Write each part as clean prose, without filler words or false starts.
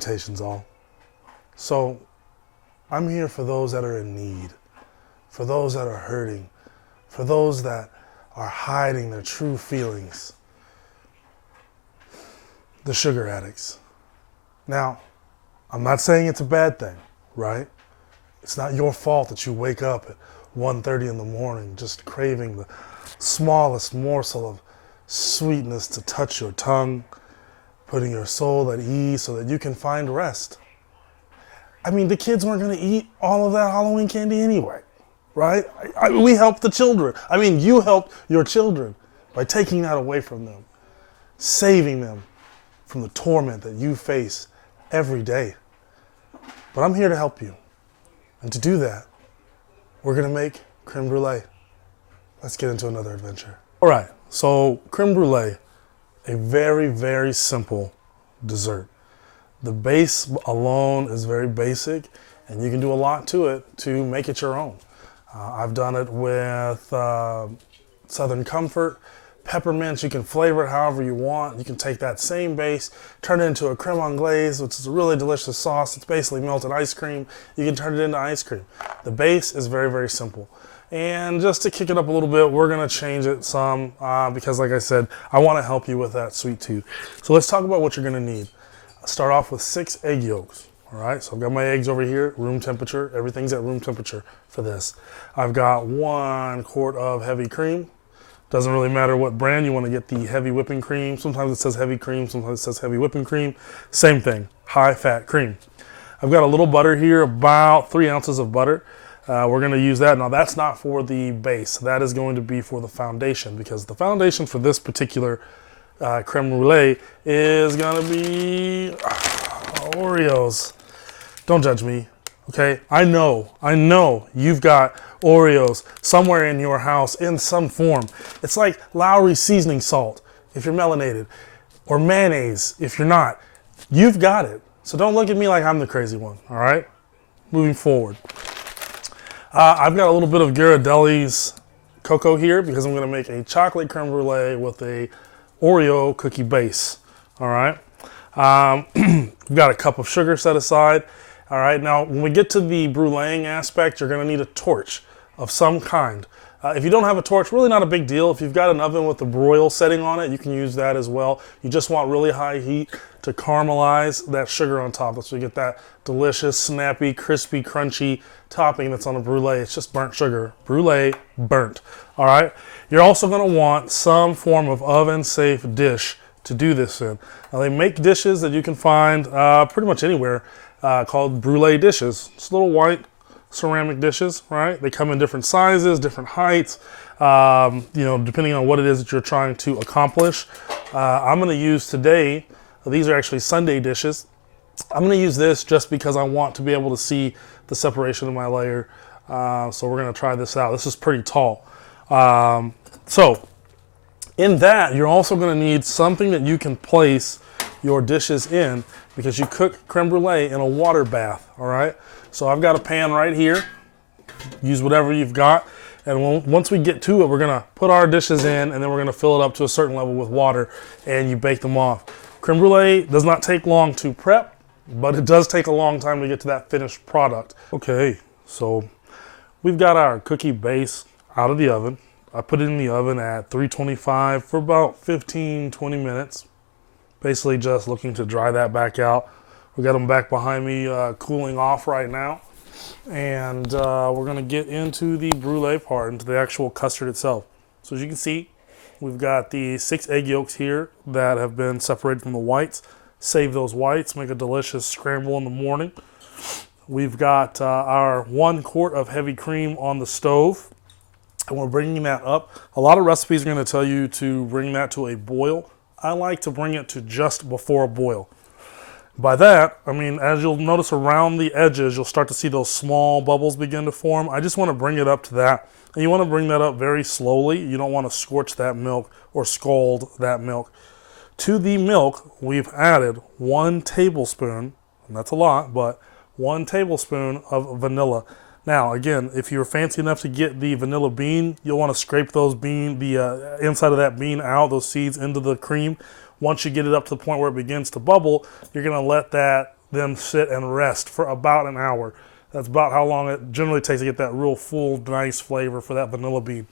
Salutations all. So I'm here for those that are in need, for those that are hurting, for those that are hiding their true feelings, the sugar addicts. Now, I'm not saying it's a bad thing, right? It's not your fault that you wake up at 1:30 in the morning just craving the smallest morsel of sweetness to touch your tongue, putting your soul at ease so that you can find rest. I mean, the kids weren't going to eat all of that Halloween candy anyway, right? We helped the children. I mean, you helped your children by taking that away from them, saving them from the torment that you face every day. But I'm here to help you. And to do that, we're going to make creme brulee. Let's get into another adventure. All right, so creme brulee, a very, very simple dessert. The base alone is very basic, and you can do a lot to it to make it your own. I've done it with Southern Comfort, peppermints. You can flavor it however you want. You can take that same base, turn it into a creme anglaise, which is a really delicious sauce. It's basically melted ice cream. You can turn it into ice cream. The base is very, very simple. And just to kick it up a little bit, we're gonna change it some because like I said, I wanna help you with that sweet tooth. So let's talk about what you're gonna need. Start off with 6 egg yolks. All right, so I've got my eggs over here, room temperature. Everything's at room temperature for this. I've got 1 quart of heavy cream. Doesn't really matter what brand. You want to get the heavy whipping cream. Sometimes it says heavy cream, sometimes it says heavy whipping cream. Same thing, high fat cream. I've got a little butter here, about 3 ounces of butter. We're going to use that. Now that's not for the base. That is going to be for the foundation, because the foundation for this particular creme brulee is going to be Oreos. Don't judge me, okay? I know you've got Oreos somewhere in your house in some form. It's like Lowry seasoning salt if you're melanated, or mayonnaise if you're not. You've got it. So don't look at me like I'm the crazy one, all right? Moving forward. I've got a little bit of Ghirardelli's cocoa here because I'm gonna make a chocolate creme brulee with a Oreo cookie base, all right? We've got a cup of sugar set aside. All right, now when we get to the bruleeing aspect, you're gonna need a torch of some kind. If you don't have a torch, really not a big deal. If you've got an oven with a broil setting on it, you can use that as well. You just want really high heat to caramelize that sugar on top. So you get that delicious, snappy, crispy, crunchy topping that's on a brulee. It's just burnt sugar. Brulee, burnt, all right? You're also gonna want some form of oven-safe dish to do this in. Now they make dishes that you can find pretty much anywhere called brulee dishes. It's little white ceramic dishes, right? They come in different sizes, different heights, you know, depending on what it is that you're trying to accomplish. I'm gonna use today, these are actually Sunday dishes. I'm gonna use this just because I want to be able to see the separation of my layer. So we're gonna try this out. This is pretty tall. So in that, you're also gonna need something that you can place your dishes in, because you cook creme brulee in a water bath, all right? So I've got a pan right here. Use whatever you've got. And once we get to it, we're gonna put our dishes in, and then we're gonna fill it up to a certain level with water, and you bake them off. Creme brulee does not take long to prep, but it does take a long time to get to that finished product. Okay, so we've got our cookie base out of the oven. I put it in the oven at 325 for about 15-20 minutes. Basically just looking to dry that back out. We got them back behind me cooling off right now. And we're gonna get into the brulee part, into the actual custard itself. So as you can see, we've got the 6 egg yolks here that have been separated from the whites. Save those whites, make a delicious scramble in the morning. We've got our 1 quart of heavy cream on the stove, and we're bringing that up. A lot of recipes are gonna tell you to bring that to a boil. I like to bring it to just before a boil. By that, I mean, as you'll notice around the edges, you'll start to see those small bubbles begin to form. I just want to bring it up to that. And you want to bring that up very slowly. You don't want to scorch that milk or scald that milk. To the milk, we've added 1 tablespoon, and that's a lot, but 1 tablespoon of vanilla. Now, again, if you're fancy enough to get the vanilla bean, you'll want to scrape those the inside of that bean out, those seeds into the cream. Once you get it up to the point where it begins to bubble, you're going to let that them sit and rest for about an hour. That's about how long it generally takes to get that real full, nice flavor for that vanilla bean.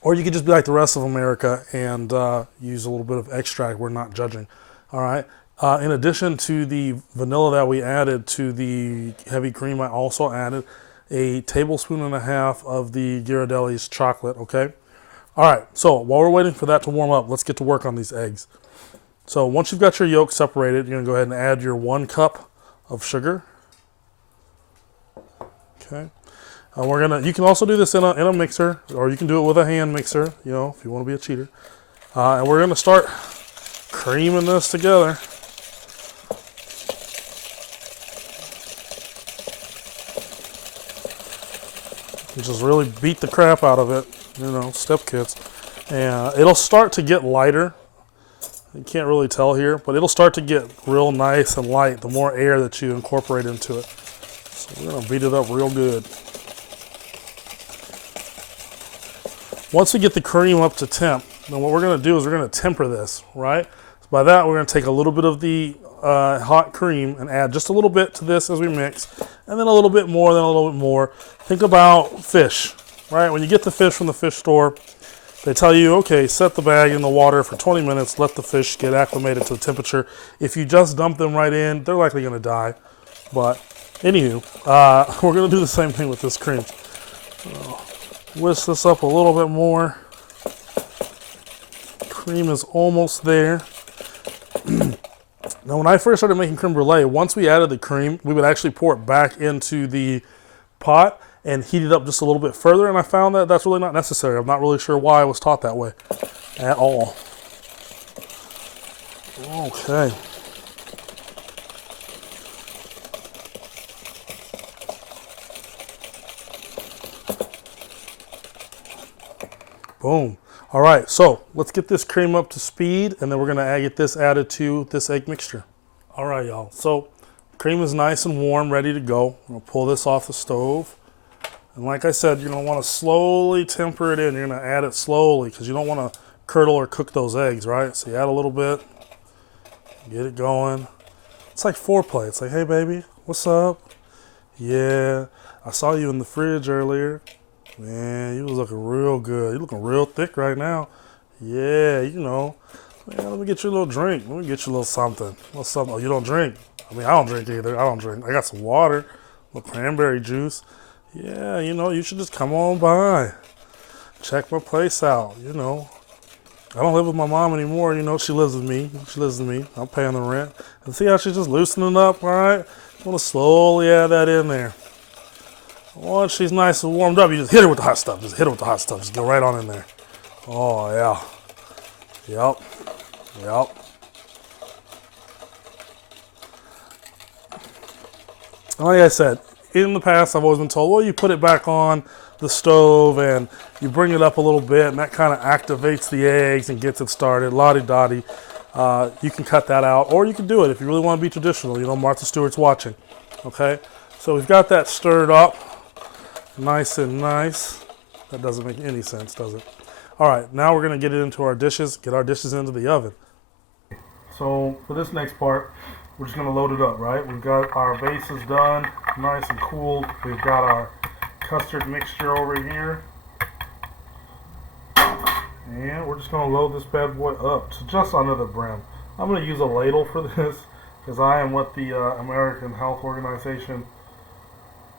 Or you could just be like the rest of America and use a little bit of extract. We're not judging. All right. In addition to the vanilla that we added to the heavy cream, I also added a tablespoon and a half of the Ghirardelli's chocolate. Okay. All right. So while we're waiting for that to warm up, let's get to work on these eggs. So once you've got your yolk separated, you're going to go ahead and add your 1 cup of sugar. Okay. You can also do this in a mixer, or you can do it with a hand mixer, you know, if you want to be a cheater. And we're going to start creaming this together. You just really beat the crap out of it, you know, step kids. And it'll start to get lighter. You can't really tell here, but it'll start to get real nice and light the more air that you incorporate into it. So we're going to beat it up real good. Once we get the cream up to temp, then what we're going to do is we're going to temper this, right? So by that, we're going to take a little bit of the hot cream and add just a little bit to this as we mix, and then a little bit more, then a little bit more. Think about fish, right? When you get the fish from the fish store, they tell you, okay, set the bag in the water for 20 minutes, let the fish get acclimated to the temperature. If you just dump them right in, they're likely going to die. But anywho, we're going to do the same thing with this cream. Whisk this up a little bit more. Cream is almost there. Now, when I first started making creme brulee, once we added the cream, we would actually pour it back into the pot and heat it up just a little bit further, and I found that that's really not necessary. I'm not really sure why I was taught that way at all. Okay. Boom. All right, so let's get this cream up to speed, and then we're gonna get this added to this egg mixture. All right, y'all. So cream is nice and warm, ready to go. I'm gonna pull this off the stove. And like I said, you're gonna wanna slowly temper it in. You're gonna add it slowly because you don't wanna curdle or cook those eggs, right? So you add a little bit, get it going. It's like foreplay. It's like, hey baby, what's up? Yeah, I saw you in the fridge earlier. Man, you was looking real good. You looking real thick right now. Yeah, you know. Man, let me get you a little drink. Let me get you a little something. Little something. Oh, you don't drink? I mean, I don't drink either. I don't drink. I got some water, a little cranberry juice. Yeah, you know, you should just come on by. Check my place out, you know. I don't live with my mom anymore. You know, she lives with me. She lives with me. I'm paying the rent. And see how she's just loosening up, all right? I'm going to slowly add that in there. Once she's nice and warmed up, you just hit her with the hot stuff. Just hit her with the hot stuff. Just go right on in there. Oh, yeah. Yep. Yep. Like I said, in the past, I've always been told, well, you put it back on the stove and you bring it up a little bit, and that kind of activates the eggs and gets it started. Lottie-dottie. You can cut that out, or you can do it if you really want to be traditional. You know, Martha Stewart's watching. Okay? So we've got that stirred up. Nice and nice. That doesn't make any sense, does it? All right, now we're going to get it into our dishes, get our dishes into the oven. So for this next part, we're just going to load it up, right? We've got our bases done, nice and cooled. We've got our custard mixture over here. And we're just going to load this bad boy up to just under the brim. I'm going to use a ladle for this because I am what the American Health Organization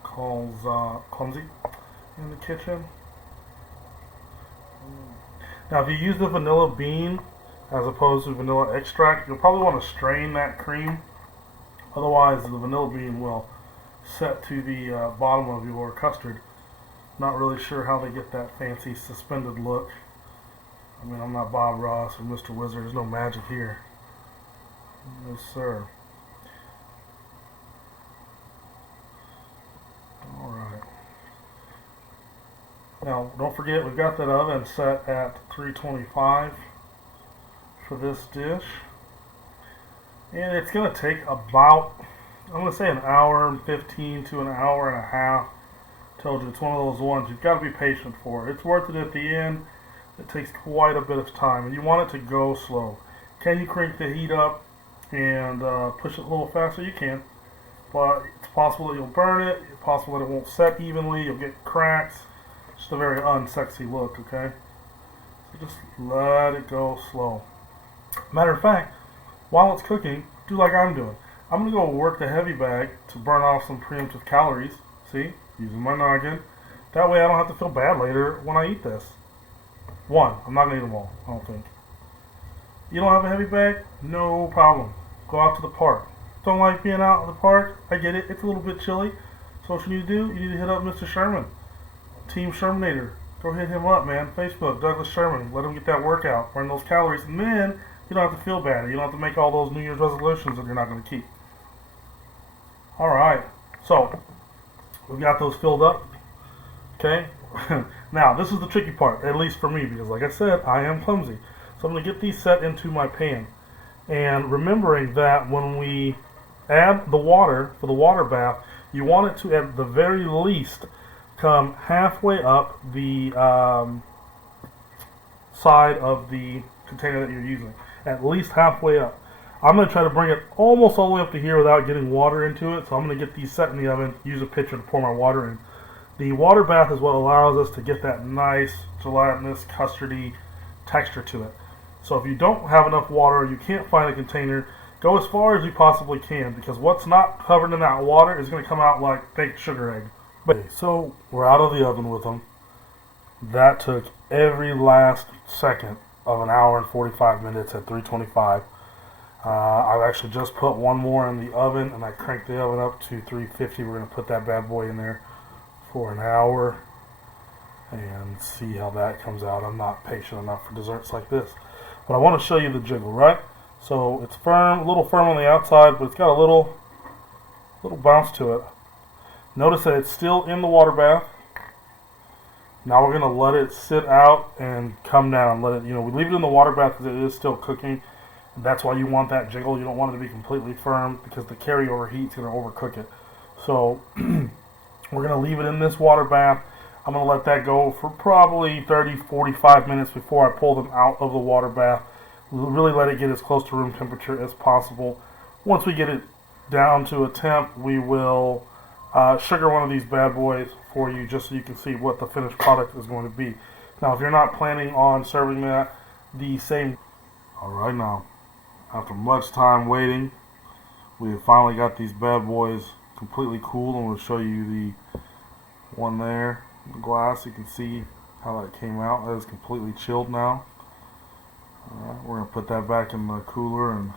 calls clumsy in the kitchen. Now if you use the vanilla bean as opposed to vanilla extract, you'll probably want to strain that cream. Otherwise the vanilla bean will set to the bottom of your custard. Not really sure how they get that fancy suspended look. I mean, I'm not Bob Ross or Mr. Wizard. There's no magic here. No sir. Alright. Now, don't forget, we've got that oven set at 325 for this dish. And it's going to take about, I'm going to say an hour and 15 to an hour and a half. Told you, it's one of those ones you've got to be patient for. It's worth it at the end. It takes quite a bit of time, and you want it to go slow. Can you crank the heat up? and push it a little faster, you can. But it's possible that you'll burn it. It's possible that it won't set evenly. You'll get cracks. Just a very unsexy look, okay? So just let it go slow. Matter of fact, while it's cooking, do like I'm doing. I'm going to go work the heavy bag to burn off some preemptive calories. See? Using my noggin. That way I don't have to feel bad later when I eat this. One, I'm not going to eat them all, I don't think. You don't have a heavy bag? No problem. Go out to the park. Don't like being out in the park? I get it. It's a little bit chilly. So what you need to do, you need to hit up Mr. Sherman. Team Shermanator. Go hit him up, man. Facebook, Douglas Sherman. Let him get that workout. Burn those calories. And then you don't have to feel bad. You don't have to make all those New Year's resolutions that you're not going to keep. Alright. So, we've got those filled up. Okay? Now, this is the tricky part. At least for me. Because like I said, I am clumsy. So I'm going to get these set into my pan. And remembering that when we add the water for the water bath, you want it to at the very least come halfway up the side of the container that you're using. At least halfway up. I'm going to try to bring it almost all the way up to here without getting water into it. So I'm going to get these set in the oven, use a pitcher to pour my water in. The water bath is what allows us to get that nice gelatinous custardy texture to it. So if you don't have enough water, you can't find a container, go as far as you possibly can, because what's not covered in that water is going to come out like baked sugar egg. But so we're out of the oven with them. That took every last second of an hour and 45 minutes at 325. I've actually just put one more in the oven, and I cranked the oven up to 350. We're going to put that bad boy in there for an hour and see how that comes out. I'm not patient enough for desserts like this. But I want to show you the jiggle, right? So it's firm, a little firm on the outside, but it's got a little bounce to it. Notice that it's still in the water bath. Now we're going to let it sit out and come down. Let it, we leave it in the water bath because it is still cooking. And that's why you want that jiggle. You don't want it to be completely firm because the carryover heat is going to overcook it. So we're going to leave it in this water bath. I'm going to let that go for probably 30-45 minutes before I pull them out of the water bath. Really let it get as close to room temperature as possible. Once we get it down to a temp, we will sugar one of these bad boys for you just so you can see what the finished product is going to be. Now, if you're not planning on serving that the same... Alright, now, after much time waiting, we have finally got these bad boys completely cooled. I'm going to show you the one there. The glass, you can see how that came out. That is completely chilled now. Alright, we're going to put that back in the cooler and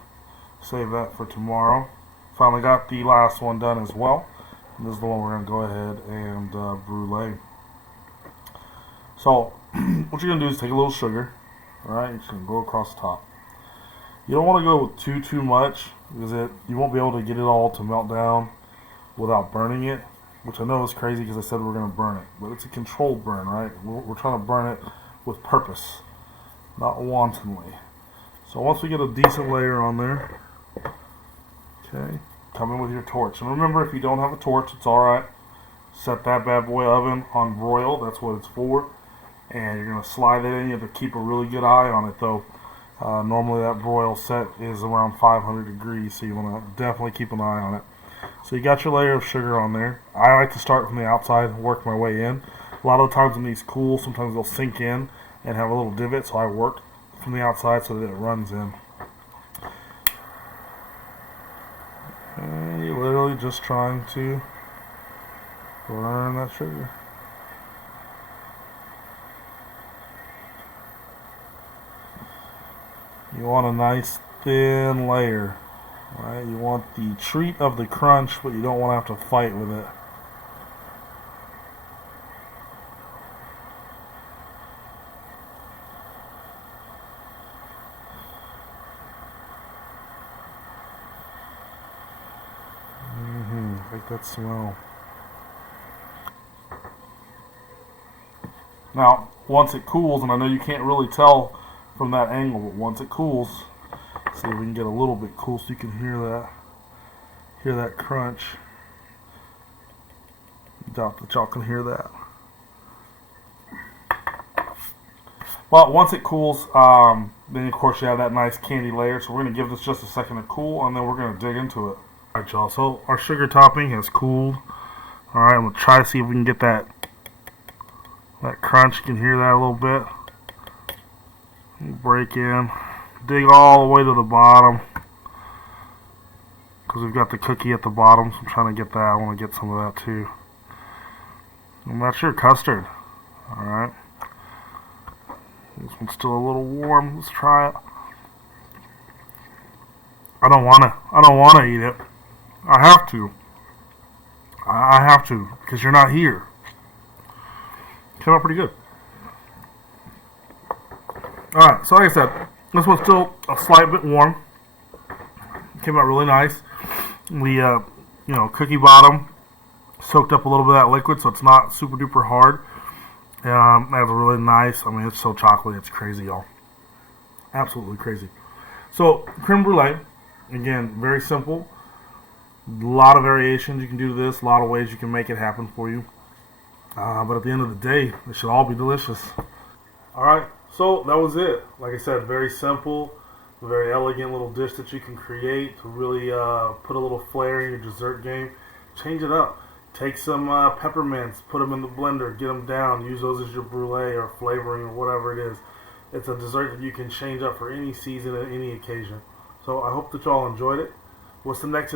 save that for tomorrow. Finally got the last one done as well. And this is the one we're going to go ahead and brulee. So, what you're going to do is take a little sugar. Alright, you're just going to go across the top. You don't want to go with too much because you won't be able to get it all to melt down without burning it. Which I know is crazy because I said we're going to burn it. But it's a controlled burn, right? We're trying to burn it with purpose, not wantonly. So once we get a decent layer on there, okay, come in with your torch. And remember, if you don't have a torch, it's alright. Set that bad boy oven on broil. That's what it's for. And you're going to slide it in. You have to keep a really good eye on it, though. Normally that broil set is around 500 degrees, so you want to definitely keep an eye on it. So you got your layer of sugar on there. I like to start from the outside and work my way in. A lot of the times when these cool, sometimes they'll sink in and have a little divot, so I work from the outside so that it runs in. And you're literally just trying to burn that sugar. You want a nice thin layer. Right, you want the treat of the crunch, but you don't want to have to fight with it. Like that smell. Now, once it cools, and I know you can't really tell from that angle, but once it cools, see if we can get a little bit cool so you can hear that crunch. Doubt that y'all can hear that. But once it cools, then of course you have that nice candy layer. So we're going to give this just a second to cool, and then we're going to dig into it. Alright, y'all, so our sugar topping has cooled. Alright, I'm going to try to see if we can get that crunch. You can hear that a little bit. Break in. Dig all the way to the bottom. Because we've got the cookie at the bottom, so I'm trying to get that. I want to get some of that too. And that's your custard. Alright. This one's still a little warm. Let's try it. I don't wanna eat it. I have to. I have to, because you're not here. Came out pretty good. Alright, so like I said, this one's still a slight bit warm. Came out really nice. The cookie bottom soaked up a little bit of that liquid, so it's not super duper hard. That's really nice. I mean, it's so chocolatey, it's crazy, y'all. Absolutely crazy. So, creme brulee, again, very simple. A lot of variations you can do to this, a lot of ways you can make it happen for you. But at the end of the day, it should all be delicious. Alright, so that was it. Like I said, very simple, very elegant little dish that you can create to really put a little flair in your dessert game. Change it up. Take some peppermints, put them in the blender, get them down, use those as your brulee or flavoring or whatever it is. It's a dessert that you can change up for any season and any occasion. So I hope that y'all enjoyed it. What's the next